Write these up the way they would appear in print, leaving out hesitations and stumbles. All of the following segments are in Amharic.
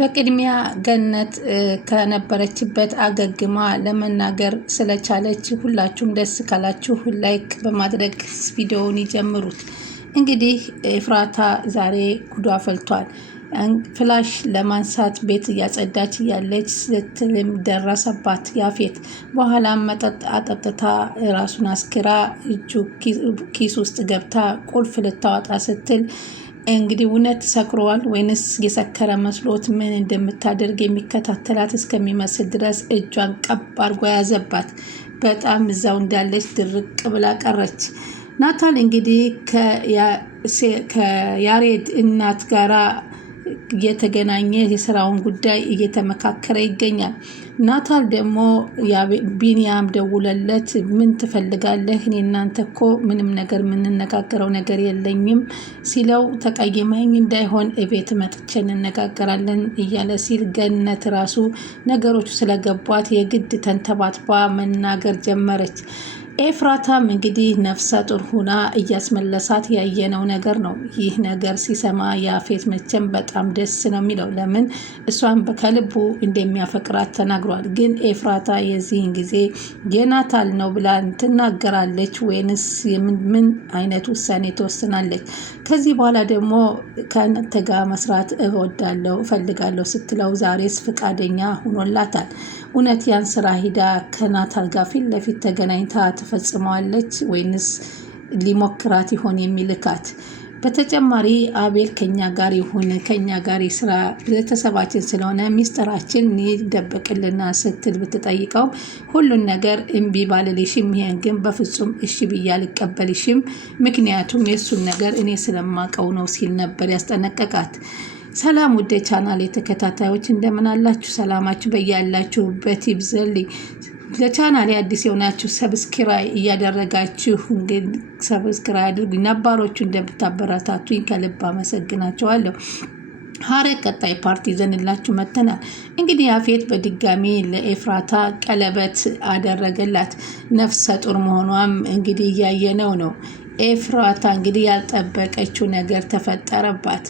በቅድሚያ ገነት ከነበረችበት አገግማ ለመናገር ስለቻለች ሁላችሁም ደስ ካላችሁ ላይክ በማድረግ ቪዲዮውን ይጀምሩት። እንግዲህ ኤፍራታ ዛሬ ጉዷ ፈልቷል። ፍላሽ ለማንሳት ቤት እያጸዳች እያለች ስትልም ደረሰባት ያፌት። በኋላም መጠጥ አጠጥታ ራሱን አስክራ እጁ ኪስ ውስጥ ገብታ ቁልፍ ልታወጣ ስትል እንግዲህ እውነት ሰክሯል ወይንስ የሰከረ መስሎት ምን እንደምታደርግ የሚከታተላት እስከሚመስል ድረስ እጇን ቀብ አድርጎ ያዘባት። በጣም እዛው እንዳለች ድርቅ ብላ ቀረች። ናታል እንግዲህ ከያሬድ እናት ጋራ እየተገናኘ የስራውን ጉዳይ እየተመካከረ ይገኛል። ናታል ደግሞ ቢኒያም ደውለለት ምን ትፈልጋለህ? እኔ እናንተ እኮ ምንም ነገር የምንነጋገረው ነገር የለኝም ሲለው ተቀይመኝ እንዳይሆን እቤት መጥቼ እንነጋገራለን እያለ ሲል ገነት ራሱ ነገሮቹ ስለገቧት የግድ ተንተባትባ መናገር ጀመረች። ኤፍራታም እንግዲህ ነፍሰ ጡር ሁና እያስመለሳት ያየነው ነገር ነው። ይህ ነገር ሲሰማ ያፌት መቼም በጣም ደስ ነው የሚለው። ለምን እሷን ከልቡ እንደሚያፈቅራት ተናግሯል። ግን ኤፍራታ የዚህን ጊዜ የናታል ነው ብላ ትናገራለች ወይንስ ምን አይነት ውሳኔ ትወስናለች? ከዚህ በኋላ ደግሞ ከአንተ ጋር መስራት እወዳለሁ እፈልጋለሁ ስትለው ዛሬስ ፈቃደኛ ሆኖላታል። እውነት ያን ስራ ሂዳ ከናታል ጋር ፊት ለፊት ተገናኝታ ትፈጽመዋለች ወይንስ ሊሞክራት ይሆን የሚልካት? በተጨማሪ አቤል ከኛ ጋር ይሁን ከኛ ጋር ስራ ቤተሰባችን ስለሆነ ሚስጥራችን ይደበቅልና ስትል ብትጠይቀው ሁሉን ነገር እምቢ ባልልሽም ይሄን ግን በፍጹም እሺ ብዬ አልቀበልሽም፣ ምክንያቱም የእሱን ነገር እኔ ስለማቀው ነው ሲል ነበር ያስጠነቀቃት። ሰላም ውድ ቻናል የተከታታዮች እንደምን አላችሁ? ሰላማችሁ በያላችሁበት ይብዛልኝ። ለቻናሌ አዲስ የሆናችሁ ሰብስክራይብ እያደረጋችሁ እንግዲህ ሰብስክራይብ አድርጉኝ። ነባሮቹ እንደምታበረታቱኝ ከልብ አመሰግናችኋለሁ። ሐረግ ቀጣይ ፓርቲ ይዘንላችሁ መጥተናል። እንግዲህ ያፌት በድጋሚ ለኤፍራታ ቀለበት አደረገላት። ነፍሰ ጡር መሆኗም እንግዲህ እያየነው ነው። ኤፍራታ እንግዲህ ያልጠበቀችው ነገር ተፈጠረባት።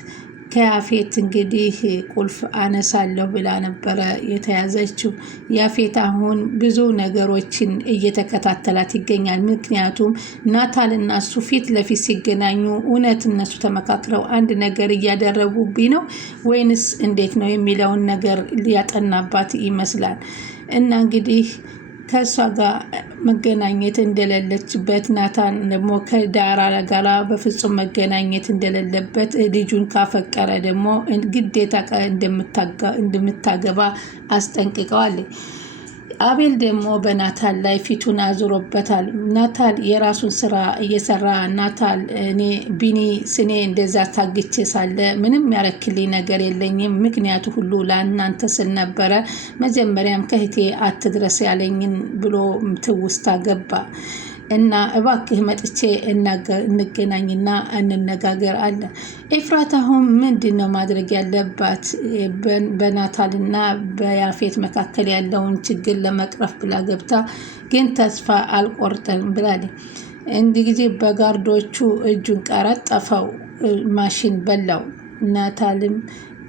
ከያፌት እንግዲህ ቁልፍ አነሳለሁ ብላ ነበረ የተያዘችው። ያፌት አሁን ብዙ ነገሮችን እየተከታተላት ይገኛል። ምክንያቱም ናታል እና እሱ ፊት ለፊት ሲገናኙ እውነት እነሱ ተመካክረው አንድ ነገር እያደረጉብኝ ነው ወይንስ እንዴት ነው የሚለውን ነገር ሊያጠናባት ይመስላል። እና እንግዲህ ከእሷ ጋር መገናኘት እንደሌለችበት ናታን ደግሞ ከዳራ ጋራ በፍጹም መገናኘት እንደሌለበት ልጁን ካፈቀረ ደግሞ ግዴታ እንደምታገባ አስጠንቅቀዋል። አቤል ደግሞ በናታል ላይ ፊቱን አዙሮበታል። ናታል የራሱን ስራ እየሰራ ናታል ቢኒ ስኔ እንደዛ ታግቼ ሳለ ምንም ያረክልኝ ነገር የለኝም፣ ምክንያቱ ሁሉ ለእናንተ ስል ነበረ፣ መጀመሪያም ከህቴ አትድረስ ያለኝን ብሎ ትውስታ ገባ እና እባክህ መጥቼ እንገናኝና እንነጋገር አለ። ኤፍራታ አሁን ምንድን ነው ማድረግ ያለባት? በናታልና በያፌት መካከል ያለውን ችግር ለመቅረፍ ብላ ገብታ ግን ተስፋ አልቆርጠም ብላለች። እንዲህ ጊዜ በጋርዶቹ እጁን ቀረጠፈው፣ ማሽን በላው። ናታልም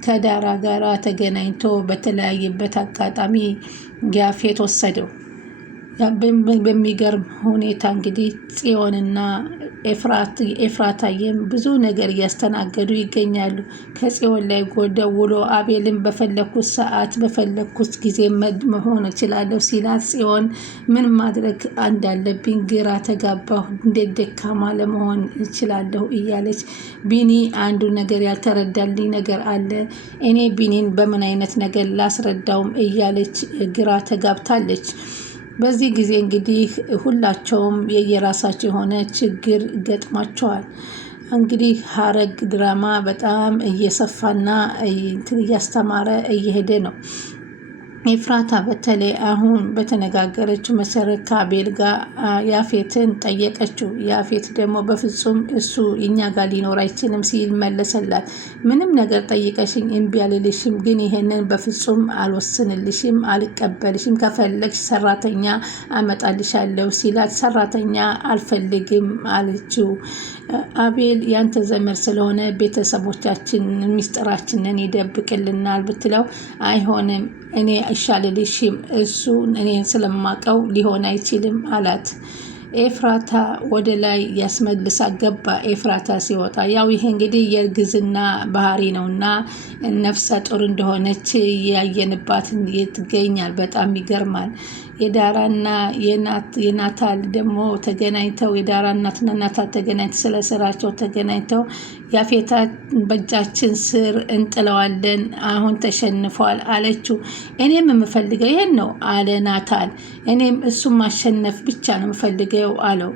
ከዳራ ጋራ ተገናኝቶ በተለያየበት አጋጣሚ ያፌት ወሰደው። በሚገርም ሁኔታ እንግዲህ ጽዮንና ኤፍራታዬም ብዙ ነገር እያስተናገዱ ይገኛሉ። ከጽዮን ላይ ደውሎ አቤልን በፈለኩት ሰዓት በፈለኩት ጊዜ መሆን እችላለሁ ሲላት ጽዮን ምን ማድረግ እንዳለብኝ ግራ ተጋባሁ፣ እንዴት ደካማ ለመሆን እችላለሁ እያለች ቢኒ አንዱ ነገር ያልተረዳልኝ ነገር አለ፣ እኔ ቢኒን በምን አይነት ነገር ላስረዳውም እያለች ግራ ተጋብታለች። በዚህ ጊዜ እንግዲህ ሁላቸውም የየራሳቸው የሆነ ችግር ገጥሟቸዋል። እንግዲህ ሐረግ ድራማ በጣም እየሰፋና እያስተማረ እየሄደ ነው። ኤፍራታ በተለይ አሁን በተነጋገረችው መሰረት ከአቤል ጋር ያፌትን ጠየቀችው። ያፌት ደግሞ በፍጹም እሱ እኛ ጋር ሊኖር አይችልም ሲል መለሰላት። ምንም ነገር ጠይቀሽኝ እምቢ አልልሽም፣ ግን ይሄንን በፍጹም አልወስንልሽም፣ አልቀበልሽም። ከፈለግሽ ሰራተኛ አመጣልሻለሁ ሲላት ሰራተኛ አልፈልግም አለችው። አቤል ያንተ ዘመድ ስለሆነ ቤተሰቦቻችን ሚስጥራችንን ይደብቅልናል ብትለው አይሆንም እኔ አይሻልልሽም፣ እሱ እኔን ስለማቀው ሊሆን አይችልም አላት። ኤፍራታ ወደ ላይ ያስመልሳ ገባ። ኤፍራታ ሲወጣ ያው ይሄ እንግዲህ የእርግዝና ባህሪ ነውና ነፍሰ ጡር እንደሆነች ያየንባት ይገኛል። በጣም ይገርማል። የዳራና የናታል ደግሞ ተገናኝተው የዳራ እናትና ናታል ተገናኝተው ስለ ስራቸው ተገናኝተው ያፌታ በእጃችን ስር እንጥለዋለን፣ አሁን ተሸንፏል አለችው። እኔም የምፈልገው ይሄን ነው አለ ናታል። እኔም እሱም ማሸነፍ ብቻ ነው የምፈልገው አለው።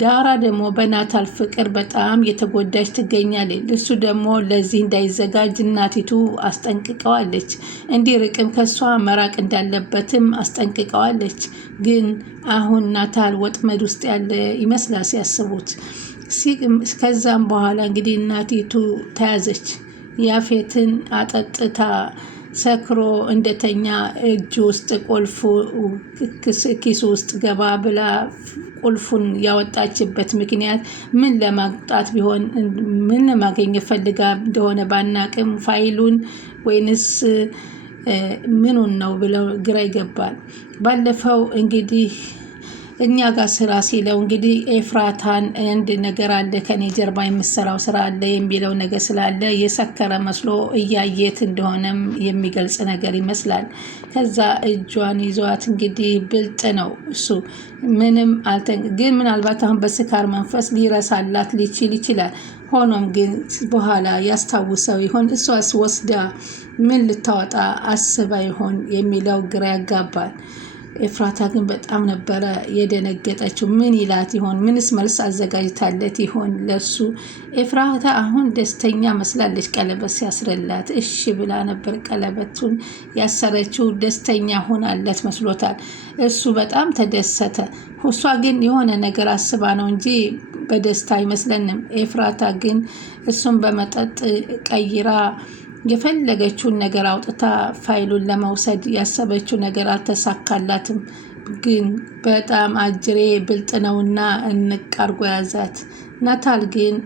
ዳራ ደግሞ በናታል ፍቅር በጣም የተጎዳች ትገኛለች። እሱ ደግሞ ለዚህ እንዳይዘጋጅ እናቲቱ አስጠንቅቀዋለች። እንዲርቅም ከሷ መራቅ እንዳለበትም አስጠንቅቀዋለች። ግን አሁን ናታል ወጥመድ ውስጥ ያለ ይመስላል ሲያስቡት። ከዛም በኋላ እንግዲህ እናቲቱ ተያዘች። ያፌትን አጠጥታ ሰክሮ እንደተኛ እጅ ውስጥ ቁልፉ ኪሱ ውስጥ ገባ ብላ ቁልፉን ያወጣችበት ምክንያት ምን ለማግጣት ቢሆን ምን ለማግኘት ፈልጋ እንደሆነ ባናቅም ፋይሉን ወይንስ ምኑን ነው ብለው ግራ ይገባል። ባለፈው እንግዲህ እኛ ጋር ስራ ሲለው እንግዲህ ኤፍራታን አንድ ነገር አለ ከኔ ጀርባ የምሰራው ስራ አለ የሚለው ነገር ስላለ የሰከረ መስሎ እያየት እንደሆነም የሚገልጽ ነገር ይመስላል። ከዛ እጇን ይዟት እንግዲህ ብልጥ ነው እሱ ምንም ግን ምናልባት አሁን በስካር መንፈስ ሊረሳላት ሊችል ይችላል። ሆኖም ግን በኋላ ያስታውሰው ይሆን? እሷስ ወስዳ ምን ልታወጣ አስባ ይሆን የሚለው ግራ ያጋባል። ኤፍራታ ግን በጣም ነበረ የደነገጠችው። ምን ይላት ይሆን? ምንስ መልስ አዘጋጅታለት ይሆን ለሱ? ኤፍራታ አሁን ደስተኛ መስላለች። ቀለበት ሲያስረላት እሺ ብላ ነበር ቀለበቱን ያሰረችው። ደስተኛ ሆናለት መስሎታል። እሱ በጣም ተደሰተ። እሷ ግን የሆነ ነገር አስባ ነው እንጂ በደስታ አይመስለንም። ኤፍራታ ግን እሱን በመጠጥ ቀይራ የፈለገችውን ነገር አውጥታ ፋይሉን ለመውሰድ ያሰበችው ነገር አልተሳካላትም። ግን በጣም አጅሬ ብልጥ ነውና እንቅ አርጎ ያዛት። ናታል ግን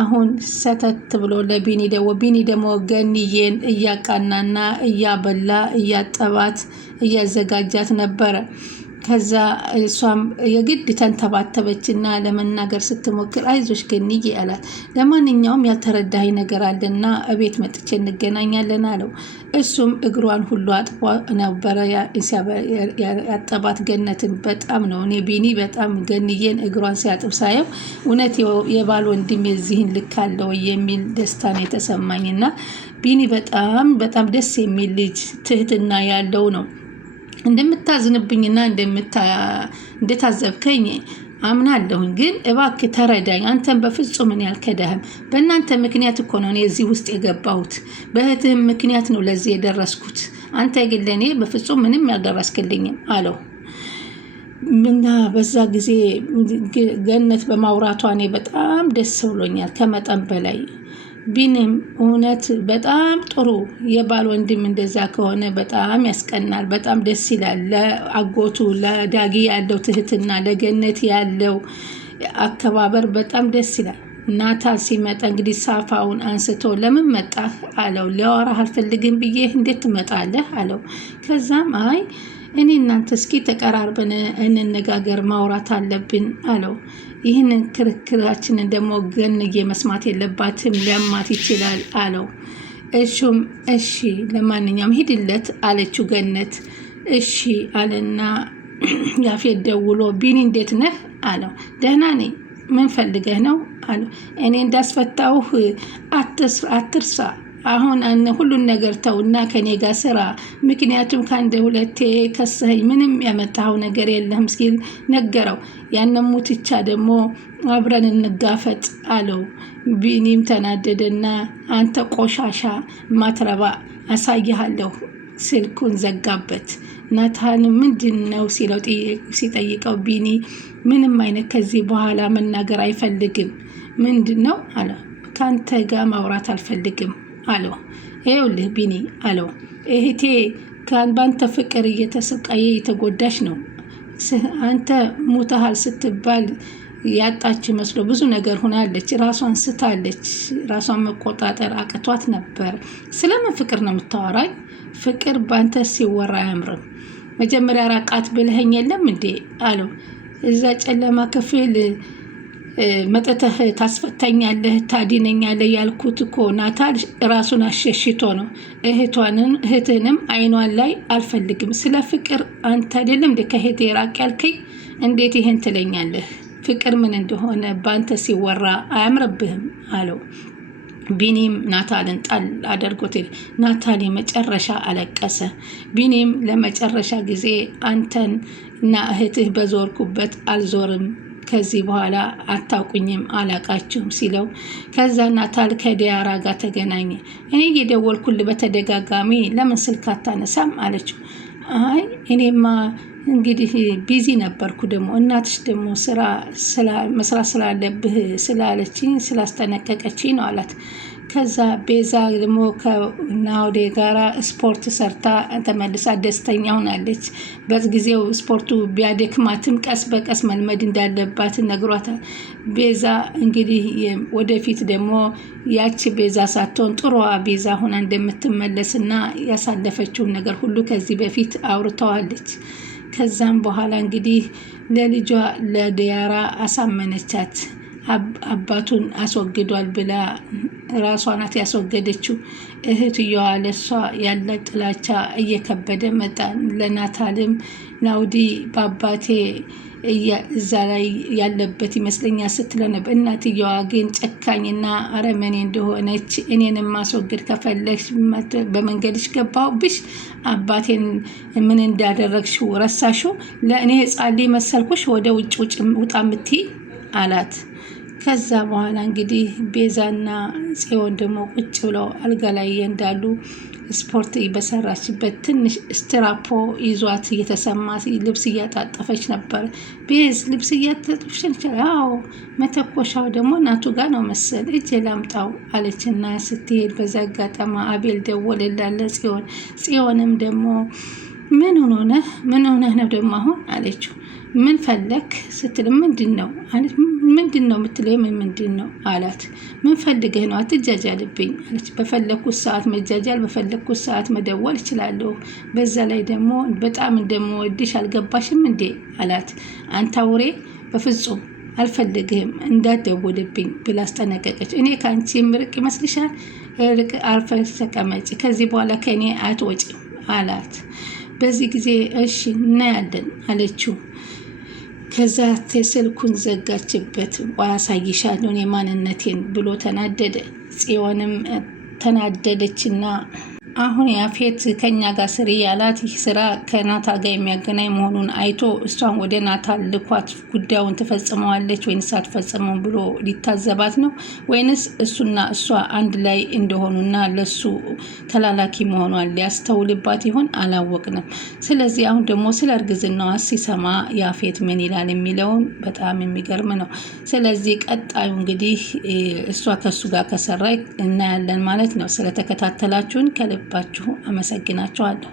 አሁን ሰተት ብሎ ለቢኒ ደግሞ ገንዬን እያቃናና እያበላ እያጠባት እያዘጋጃት ነበረ። ከዛ እሷም የግድ ተንተባተበችና ለመናገር ስትሞክር አይዞሽ ገንዬ አላት። ለማንኛውም ያልተረዳኝ ነገር አለና እቤት መጥቼ እንገናኛለን አለው። እሱም እግሯን ሁሉ አጥቧ ነበረ ያጠባት። ገነትን በጣም ነው እኔ ቢኒ በጣም ገንዬን እግሯን ሲያጥብ ሳየው እውነት የባል ወንድም የዚህን ልክ አለው የሚል ደስታ ነው የተሰማኝና ቢኒ በጣም ደስ የሚል ልጅ ትህትና ያለው ነው። እንደምታዝንብኝና እንደታዘብከኝ አምናለሁኝ። ግን እባክህ ተረዳኝ። አንተን በፍጹም እኔ አልከዳህም። በእናንተ ምክንያት እኮ ነው እኔ እዚህ ውስጥ የገባሁት። በእህትህም ምክንያት ነው ለዚህ የደረስኩት። አንተ ግን ለእኔ በፍጹም ምንም ያልደረስክልኝም አለው። እና በዛ ጊዜ ገነት በማውራቷ እኔ በጣም ደስ ብሎኛል ከመጠን በላይ። ቢኒም እውነት በጣም ጥሩ የባል ወንድም እንደዛ ከሆነ በጣም ያስቀናል፣ በጣም ደስ ይላል። ለአጎቱ ለዳጊ ያለው ትህትና፣ ለገነት ያለው አከባበር በጣም ደስ ይላል። ናታል ሲመጣ እንግዲህ ሳፋውን አንስቶ ለምን መጣህ አለው። ሊያወራህ አልፈልግም ብዬ እንዴት ትመጣለህ አለው። ከዛም አይ እኔ እናንተ እስኪ ተቀራርበን እንነጋገር፣ ማውራት አለብን አለው። ይህንን ክርክራችንን ደግሞ ገንዬ መስማት የለባትም ሊያማት ይችላል አለው። እሹም እሺ ለማንኛውም ሂድለት አለችው ገነት። እሺ አለና ያፌት ደውሎ ቢኒ እንዴት ነህ አለው። ደህና ነኝ፣ ምን ፈልገህ ነው አለው። እኔ እንዳስፈታውህ አትርሳ፣ አሁን ሁሉን ነገር ተውና ከኔ ጋር ስራ፣ ምክንያቱም ከአንድ ሁለቴ ከሰኸኝ ምንም ያመጣኸው ነገር የለም ሲል ነገረው። ያንን ሙትቻ ደግሞ አብረን እንጋፈጥ አለው። ቢኒም ተናደደና አንተ ቆሻሻ ማትረባ አሳይሃለሁ ስልኩን ዘጋበት። ናታን ምንድን ነው ሲጠይቀው ቢኒ ምንም አይነት ከዚህ በኋላ መናገር አይፈልግም። ምንድን ነው አለ። ካንተ ጋር ማውራት አልፈልግም አለው። ይኸውልህ ቢኒ አለው፣ እህቴ ባንተ ፍቅር እየተሰቃየ እየተጎዳች ነው። አንተ ሙተሃል ስትባል ያጣች መስሎ ብዙ ነገር ሆናለች። ራሷን ስታለች። ራሷን መቆጣጠር አቅቷት ነበር። ስለምን ፍቅር ነው የምታወራኝ? ፍቅር ባንተ ሲወራ አያምርም። መጀመሪያ ራቃት ብለኸኝ የለም እንዴ አለው። እዛ ጨለማ ክፍል መጠተህ ታስፈታኛለህ ታዲነኛለህ ያልኩት እኮ ናታል ራሱን አሸሽቶ ነው። እህትንም አይኗን ላይ አልፈልግም። ስለ ፍቅር አንተ አይደለም እንደ ከእህቴ ራቅ ያልከኝ? እንዴት ይህን ትለኛለህ? ፍቅር ምን እንደሆነ ባንተ ሲወራ አያምርብህም አለው። ቢኒም ናታልን ጣል አድርጎት ናታል የመጨረሻ አለቀሰ። ቢኒም ለመጨረሻ ጊዜ አንተን እና እህትህ በዞርኩበት አልዞርም፣ ከዚህ በኋላ አታውቁኝም፣ አላቃችሁም ሲለው ከዛ ናታል ከዲያራ ጋር ተገናኘ። እኔ እየደወልኩልህ በተደጋጋሚ ለምን ስልክ አታነሳም አለችው። አይ እኔማ እንግዲህ ቢዚ ነበርኩ፣ ደግሞ እናትሽ ደግሞ ስራ መስራት ስላለብህ ስላለችኝ ስላስጠነቀቀችኝ ነው አላት። ከዛ ቤዛ ደግሞ ከናውዴ ጋራ ስፖርት ሰርታ ተመልሳ ደስተኛ ሆናለች። በጊዜው ስፖርቱ ቢያደክማትም ቀስ በቀስ መልመድ እንዳለባት ነግሯታል። ቤዛ እንግዲህ ወደፊት ደግሞ ያቺ ቤዛ ሳትሆን ጥሩዋ ቤዛ ሆና እንደምትመለስና ያሳለፈችውን ነገር ሁሉ ከዚህ በፊት አውርተዋለች። ከዛም በኋላ እንግዲህ ለልጇ ለዲያራ አሳመነቻት። አባቱን አስወግዷል ብላ ራሷ ናት ያስወገደችው። እህትየዋ ለሷ ያለ ጥላቻ እየከበደ መጣ። ለናታልም ናውዲ በአባቴ እዛ ላይ ያለበት ይመስለኛል ስትለው ነበር። እናትየዋ ግን ጨካኝና አረመኔ እንደሆነች እኔንም ማስወገድ ከፈለግሽ በመንገድሽ ገባሁብሽ፣ አባቴን ምን እንዳደረግሽው ረሳሽው? ለእኔ ሕፃን መሰልኩሽ? ወደ ውጭ ውጣ ምትይ አላት። ከዛ በኋላ እንግዲህ ቤዛና ጽዮን ደግሞ ቁጭ ብለው አልጋ ላይ እንዳሉ ስፖርት በሰራችበት ትንሽ ስትራፖ ይዟት እየተሰማ ልብስ እያጣጠፈች ነበር። ቤዝ ልብስ እያጣጠፈች ይችላል። አዎ መተኮሻው ደግሞ እናቱ ጋር ነው መሰል፣ እጅ ላምጣው አለችና ስትሄድ በዛ አጋጣሚ አቤል ደወለላለ ጽዮንም ደግሞ ምን ሆነህ ነው ደግሞ አሁን አለችው። ምን ፈለክ ስትል ምንድን ነው አለች። ምንድን ነው የምትለው? ምንድን ነው አላት። ምን ፈልገህ ነው? አትጃጃልብኝ አለች። በፈለኩት ሰዓት መጃጃል፣ በፈለኩት ሰዓት መደወል እችላለሁ። በዛ ላይ ደግሞ በጣም እንደምወድሽ አልገባሽም እንዴ አላት። አንተ አውሬ፣ በፍጹም አልፈልግህም እንዳትደውልብኝ ብላ አስጠነቀቀች። እኔ ከአንቺ የምርቅ ይመስልሻል? ርቅ፣ አርፈሽ ተቀመጪ፣ ከዚህ በኋላ ከእኔ አትወጪም አላት። በዚህ ጊዜ እሺ እናያለን አለችው። ከዛ ስልኩን ዘጋችበት። አሳይሻለሁ የማንነቴን ብሎ ተናደደ። ጽዮንም ተናደደችና አሁን ያፌት ከኛ ጋር ስሪ ያላት ይህ ስራ ከናታ ጋር የሚያገናኝ መሆኑን አይቶ እሷን ወደ ናታ ልኳት ጉዳዩን ትፈጽመዋለች ወይንስ አትፈጽመው ብሎ ሊታዘባት ነው? ወይንስ እሱና እሷ አንድ ላይ እንደሆኑና ለሱ ተላላኪ መሆኗን ሊያስተውልባት ይሆን? አላወቅንም። ስለዚህ አሁን ደግሞ ስለ እርግዝናዋ ሲሰማ ያፌት ምን ይላል የሚለውን በጣም የሚገርም ነው። ስለዚህ ቀጣዩ እንግዲህ እሷ ከሱ ጋር ከሰራ እናያለን ማለት ነው። ስለተከታተላችሁን ከልባችሁ አመሰግናችኋለሁ።